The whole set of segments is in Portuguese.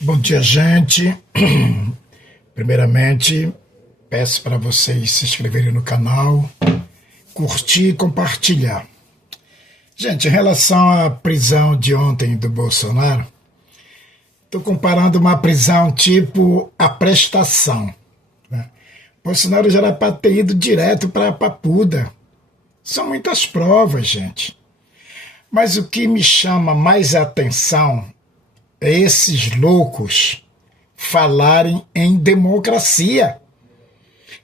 Bom dia, gente. Primeiramente, peço para vocês se inscreverem no canal, curtir e compartilhar. Gente, em relação à prisão de ontem do Bolsonaro, estou comparando uma prisão tipo a prestação, né? Bolsonaro já era para ter ido direto para a Papuda. São muitas provas, gente. Mas o que me chama mais a atenção é esses loucos falarem em democracia.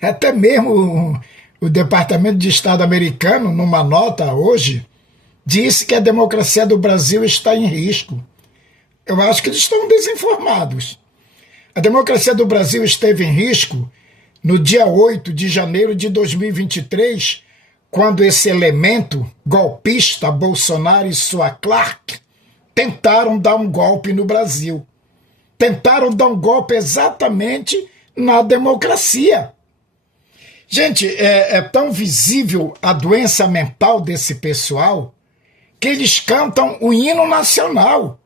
Até mesmo o Departamento de Estado americano, numa nota hoje, disse que a democracia do Brasil está em risco. Eu acho que eles estão desinformados. A democracia do Brasil esteve em risco no dia 8 de janeiro de 2023, quando esse elemento golpista, Bolsonaro e sua Clark, tentaram dar um golpe no Brasil. Tentaram dar um golpe exatamente na democracia. Gente, é tão visível a doença mental desse pessoal que eles cantam o hino nacional.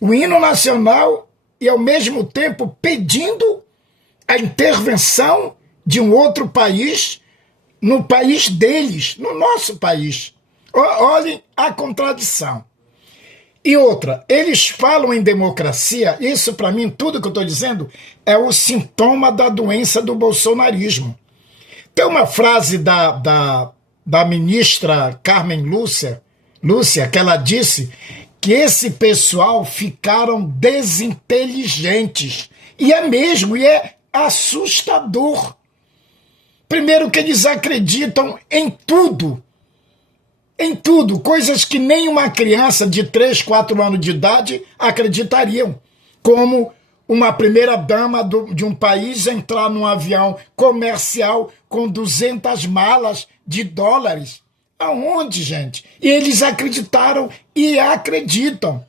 O hino nacional e, ao mesmo tempo, pedindo a intervenção de um outro país no país deles, no nosso país. Olhem a contradição. E outra, eles falam em democracia, isso para mim, tudo que eu estou dizendo, é o sintoma da doença do bolsonarismo. Tem uma frase da ministra Carmen Lúcia, que ela disse que esse pessoal ficaram desinteligentes. E é mesmo, e é assustador. Primeiro que eles acreditam em tudo, coisas que nem uma criança de 3, 4 anos de idade acreditariam, como uma primeira-dama de um país entrar num avião comercial com 200 malas de dólares. Aonde, gente? E eles acreditaram e acreditam.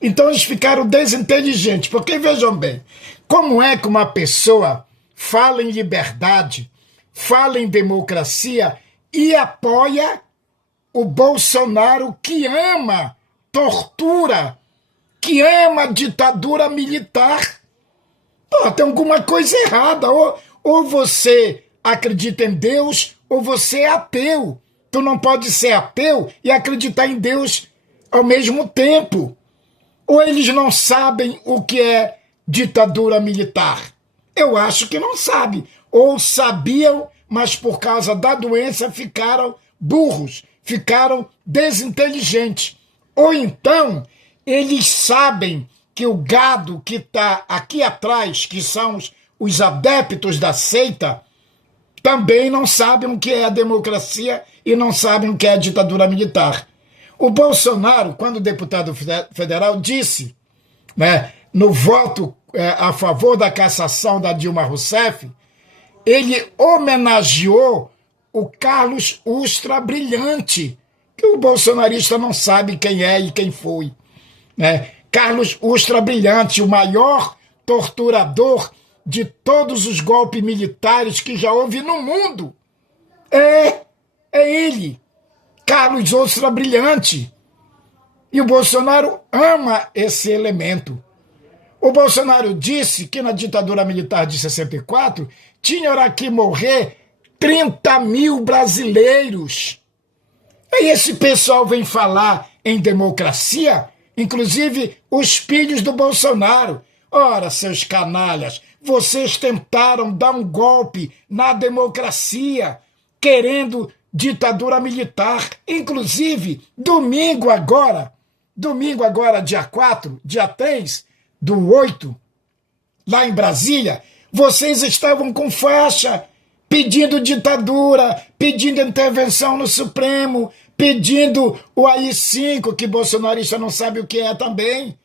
Então eles ficaram desinteligentes, porque vejam bem, como é que uma pessoa fala em liberdade, fala em democracia e apoia o Bolsonaro, que ama tortura, que ama ditadura militar? Pô, tem alguma coisa errada. Ou você acredita em Deus, ou você é ateu. Tu não pode ser ateu e acreditar em Deus ao mesmo tempo. Ou eles não sabem o que é ditadura militar? Eu acho que não sabem. Ou sabiam, mas por causa da doença ficaram burros, ficaram desinteligentes. Ou então, eles sabem que o gado que está aqui atrás, que são os adeptos da seita, também não sabem o que é a democracia e não sabem o que é a ditadura militar. O Bolsonaro, quando deputado federal, disse, né, no voto a favor da cassação da Dilma Rousseff, ele homenageou o Carlos Ustra Brilhante, que o bolsonarista não sabe quem é e quem foi, né? Carlos Ustra Brilhante, o maior torturador de todos os golpes militares que já houve no mundo. É ele, Carlos Ustra Brilhante. E o Bolsonaro ama esse elemento. O Bolsonaro disse que na ditadura militar de 64 tinha que morrer 30 mil brasileiros. E esse pessoal vem falar em democracia, inclusive os filhos do Bolsonaro. Ora, seus canalhas, vocês tentaram dar um golpe na democracia, querendo ditadura militar. Inclusive, domingo agora, dia 4, dia 3 do 8, lá em Brasília, vocês estavam com faixa pedindo ditadura, pedindo intervenção no Supremo, pedindo o AI-5, que bolsonarista não sabe o que é também.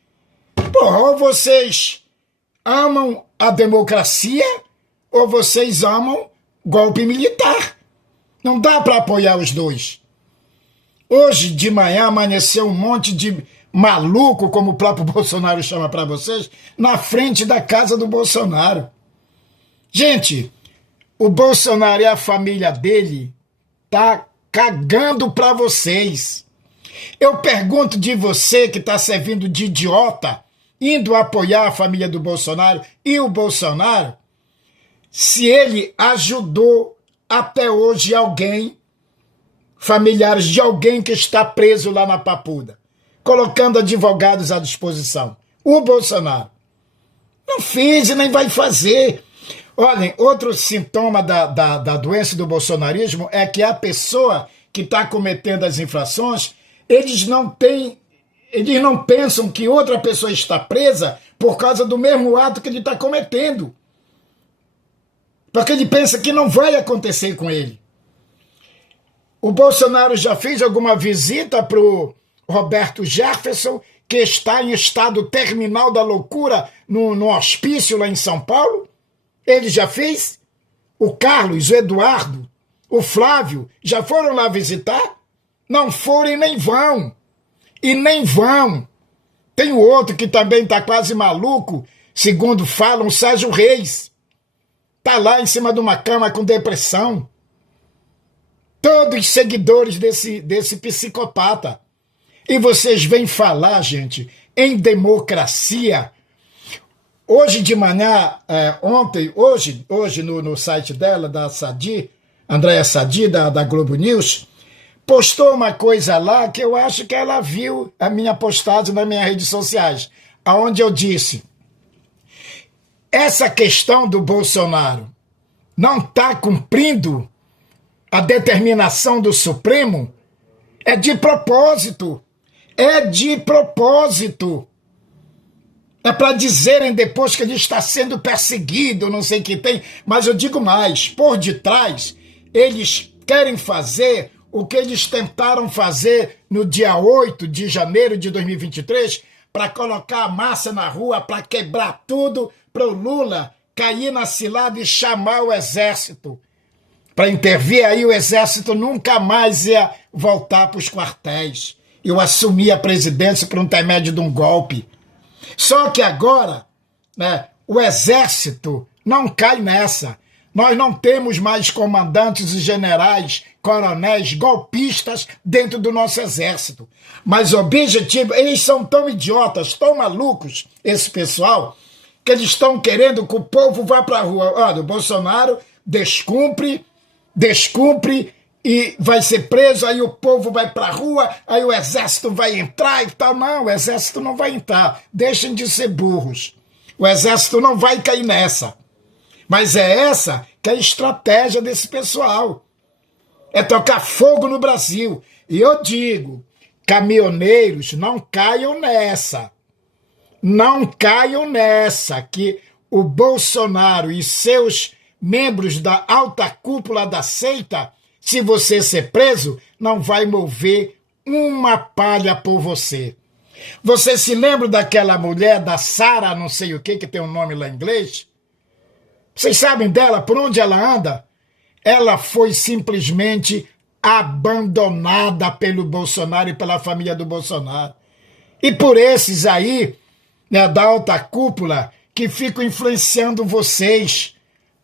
Porra, ou vocês amam a democracia, ou vocês amam golpe militar. Não dá para apoiar os dois. Hoje de manhã amanheceu um monte de maluco, como o próprio Bolsonaro chama para vocês, na frente da casa do Bolsonaro. Gente, o Bolsonaro e a família dele tá cagando para vocês. Eu pergunto de você que está servindo de idiota indo apoiar a família do Bolsonaro e o Bolsonaro, se ele ajudou até hoje alguém, familiares de alguém que está preso lá na Papuda, colocando advogados à disposição. O Bolsonaro não fez e nem vai fazer. Olhem, outro sintoma da doença do bolsonarismo é que a pessoa que está cometendo as infrações, eles não pensam que outra pessoa está presa por causa do mesmo ato que ele está cometendo. Porque ele pensa que não vai acontecer com ele. O Bolsonaro já fez alguma visita para o Roberto Jefferson, que está em estado terminal da loucura no hospício lá em São Paulo? Ele já fez? O Carlos, o Eduardo, o Flávio, já foram lá visitar? Não foram e nem vão. E nem vão. Tem o outro que também está quase maluco, segundo falam, o Sérgio Reis. Está lá em cima de uma cama com depressão. Todos seguidores desse psicopata. E vocês vêm falar, gente, em democracia. Hoje de manhã, hoje no site dela, da Sadi, Andréa Sadi, da Globo News, postou uma coisa lá que eu acho que ela viu a minha postagem nas minhas redes sociais, onde eu disse, essa questão do Bolsonaro não está cumprindo a determinação do Supremo, é de propósito. É de propósito. É para dizerem depois que ele está sendo perseguido, não sei o que tem. Mas eu digo mais, por detrás, eles querem fazer o que eles tentaram fazer no dia 8 de janeiro de 2023, para colocar a massa na rua, para quebrar tudo, para o Lula cair na cilada e chamar o exército. Para intervir, aí o exército nunca mais ia voltar para os quartéis. Eu assumi a presidência por intermédio de um golpe. Só que agora, né, o exército não cai nessa. Nós não temos mais comandantes e generais, coronéis, golpistas dentro do nosso exército. Mas o objetivo, eles são tão idiotas, tão malucos, esse pessoal, que eles estão querendo que o povo vá para a rua. Olha, o Bolsonaro descumpre e vai ser preso, aí o povo vai para a rua, aí o exército vai entrar e tal. Não, o exército não vai entrar. Deixem de ser burros. O exército não vai cair nessa. Mas é essa que é a estratégia desse pessoal. É tocar fogo no Brasil. E eu digo, caminhoneiros, não caiam nessa. Não caiam nessa, que o Bolsonaro e seus membros da alta cúpula da seita, se você ser preso, não vai mover uma palha por você. Você se lembra daquela mulher, da Sara, não sei o que tem um nome lá em inglês? Vocês sabem dela, por onde ela anda? Ela foi simplesmente abandonada pelo Bolsonaro e pela família do Bolsonaro. E por esses aí, né, da alta cúpula, que ficam influenciando vocês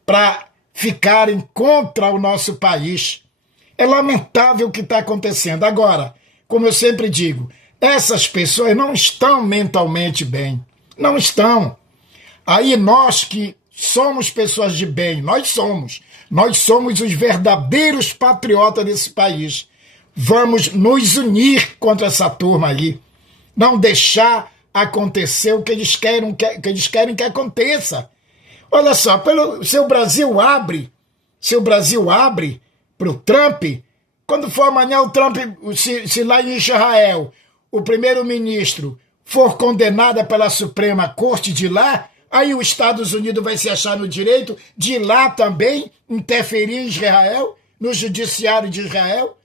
para ficarem contra o nosso país. É lamentável o que está acontecendo. Agora, como eu sempre digo, essas pessoas não estão mentalmente bem. Não estão. Aí nós que somos pessoas de bem, nós somos os verdadeiros patriotas desse país. Vamos nos unir contra essa turma aí. Não deixar acontecer o que eles querem que aconteça. Olha só, se o Brasil abre para o Trump, quando for amanhã o Trump, se lá em Israel o primeiro-ministro for condenado pela Suprema Corte de lá, aí os Estados Unidos vai se achar no direito de ir lá também interferir em Israel, no judiciário de Israel,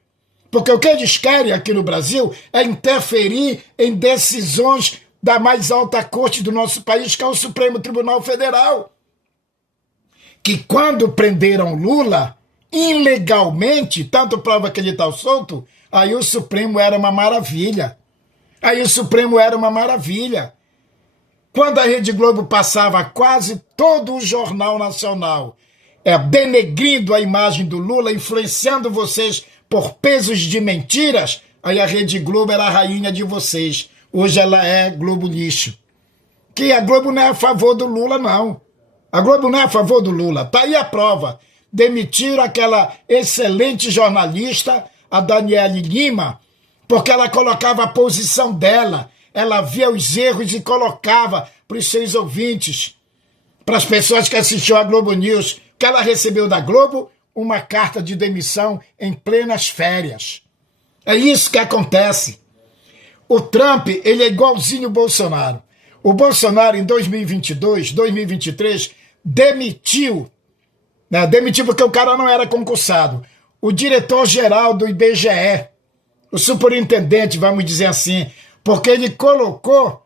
porque o que eles querem aqui no Brasil é interferir em decisões da mais alta corte do nosso país, que é o Supremo Tribunal Federal. Que quando prenderam Lula, ilegalmente, tanto prova que ele está solto, aí o Supremo era uma maravilha. Quando a Rede Globo passava quase todo o Jornal Nacional denegrindo a imagem do Lula, influenciando vocês por pesos de mentiras, aí a Rede Globo era a rainha de vocês. Hoje ela é Globo Lixo. que a Globo não é a favor do Lula, não. A Globo não é a favor do Lula. Está aí a prova. Demitiram aquela excelente jornalista, a Daniele Lima, porque ela colocava a posição dela. Ela via os erros e colocava para os seus ouvintes, para as pessoas que assistiam a Globo News, que ela recebeu da Globo uma carta de demissão em plenas férias. É isso que acontece. O Trump, ele é igualzinho o Bolsonaro. O Bolsonaro, em 2022, 2023, demitiu, né? Demitiu porque o cara não era concursado. O diretor-geral do IBGE, o superintendente, vamos dizer assim, porque ele colocou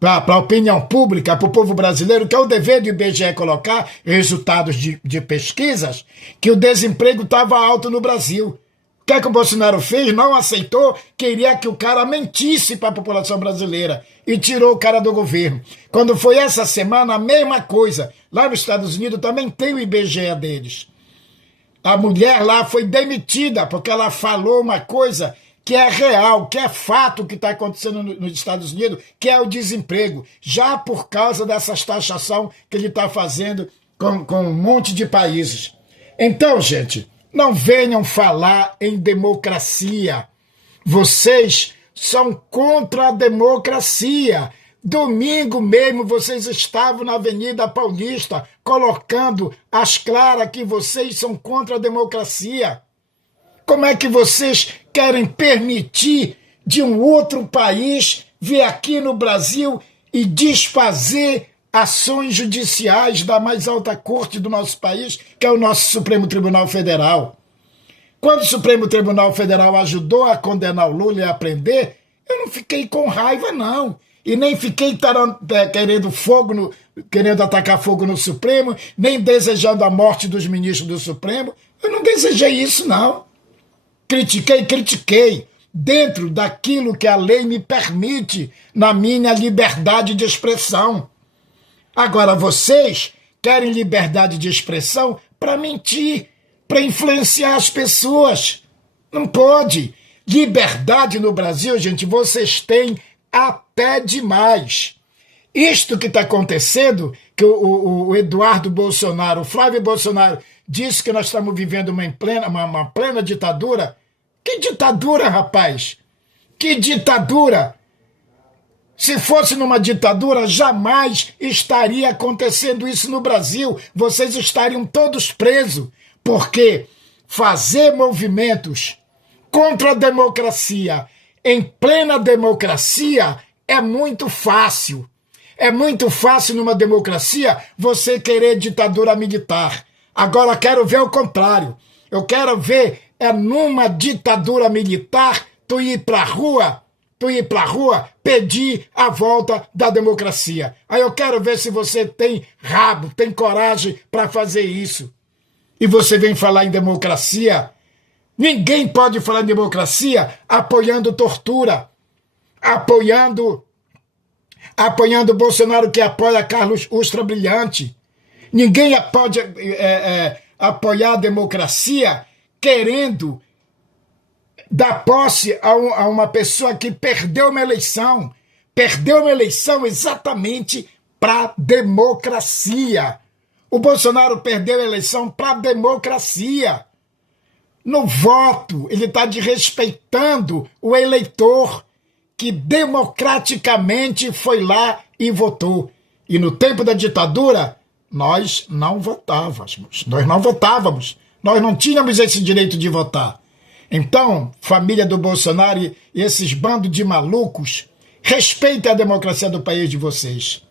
para a opinião pública, para o povo brasileiro, que é o dever do IBGE colocar resultados de pesquisas, que o desemprego estava alto no Brasil. O que é que o Bolsonaro fez? Não aceitou, queria que o cara mentisse para a população brasileira e tirou o cara do governo. Quando foi essa semana, a mesma coisa. Lá nos Estados Unidos também tem o IBGE deles. A mulher lá foi demitida porque ela falou uma coisa que é real, que é fato que está acontecendo nos Estados Unidos, que é o desemprego, já por causa dessas taxação que ele está fazendo com um monte de países. Então, gente, não venham falar em democracia. Vocês são contra a democracia. Domingo mesmo vocês estavam na Avenida Paulista colocando às claras que vocês são contra a democracia. Como é que vocês querem permitir de um outro país vir aqui no Brasil e desfazer ações judiciais da mais alta corte do nosso país, que é o nosso Supremo Tribunal Federal? Quando o Supremo Tribunal Federal ajudou a condenar o Lula e a prender, eu não fiquei com raiva, não. E nem fiquei querendo atacar fogo no Supremo, nem desejando a morte dos ministros do Supremo. Eu não desejei isso, não. Critiquei, dentro daquilo que a lei me permite, na minha liberdade de expressão. Agora, vocês querem liberdade de expressão para mentir, para influenciar as pessoas. Não pode. Liberdade no Brasil, gente, vocês têm até demais. Isto que está acontecendo, que o Eduardo Bolsonaro, o Flávio Bolsonaro, disse que nós estamos vivendo uma plena ditadura. Que ditadura, rapaz? Que ditadura? Se fosse numa ditadura, jamais estaria acontecendo isso no Brasil. Vocês estariam todos presos. Porque fazer movimentos contra a democracia em plena democracia é muito fácil. É muito fácil numa democracia você querer ditadura militar. Agora quero ver o contrário. Eu quero ver numa ditadura militar tu ir pra rua pedir a volta da democracia. Aí eu quero ver se você tem rabo, tem coragem para fazer isso. E você vem falar em democracia? Ninguém pode falar em democracia apoiando tortura, apoiando Bolsonaro, que apoia Carlos Ustra Brilhante. Ninguém pode apoiar a democracia querendo dar posse a uma pessoa que perdeu uma eleição. Perdeu uma eleição exatamente para democracia. O Bolsonaro perdeu a eleição para democracia. No voto, ele está desrespeitando o eleitor que democraticamente foi lá e votou. E no tempo da ditadura, nós não votávamos. Nós não tínhamos esse direito de votar. Então, família do Bolsonaro e esses bandos de malucos, respeitem a democracia do país de vocês.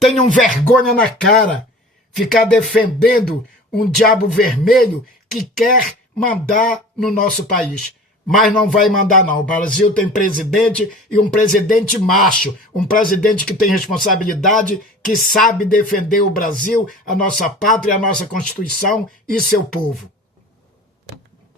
Tenham vergonha na cara, ficar defendendo um diabo vermelho que quer mandar no nosso país. Mas não vai mandar, não. O Brasil tem presidente, e um presidente macho, um presidente que tem responsabilidade, que sabe defender o Brasil, a nossa pátria, a nossa Constituição e seu povo.